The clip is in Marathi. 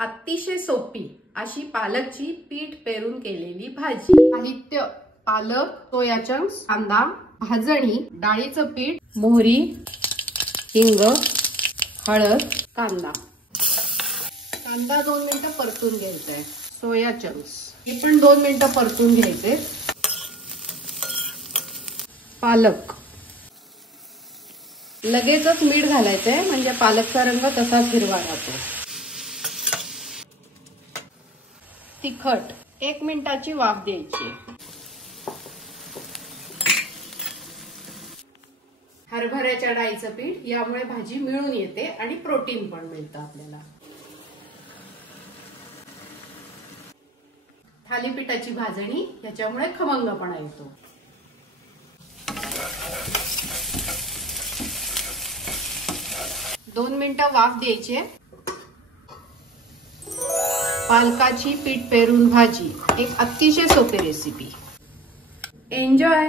अतिशय सोपी अशी पालकची पीठ पेरून केलेली भाजी। साहित्य: पालक, सोया चंक्स, कांदा, भाजणी, डाळीचं पीठ, मोहरी, हिंग, हळद, कांदा। कांदा 2 मिनिटं परतून घ्यायचा आहे। सोया चंक्स हे पण 2 मिनिटं परतून घ्यायचे। पालक लगेचच मीठ घालायचंय म्हणजे पालकचा रंग तसाच हिरवा राहतो। तिखट 1 मिनिटाची वाफ द्यायची। हरभऱ्याच्या डाळीचं पीठ, यामुळे भाजी मिळून येते आणि प्रोटीन पण मिळतं आपल्याला। थालीपीठाची भाजणी, याच्यामुळे खमंगपणा येतो। दोन मिनिटं वाफ द्यायची। पालकाची पीठ पेरून भाजी एक अतिशय सोपी रेसिपी। एन्जॉय।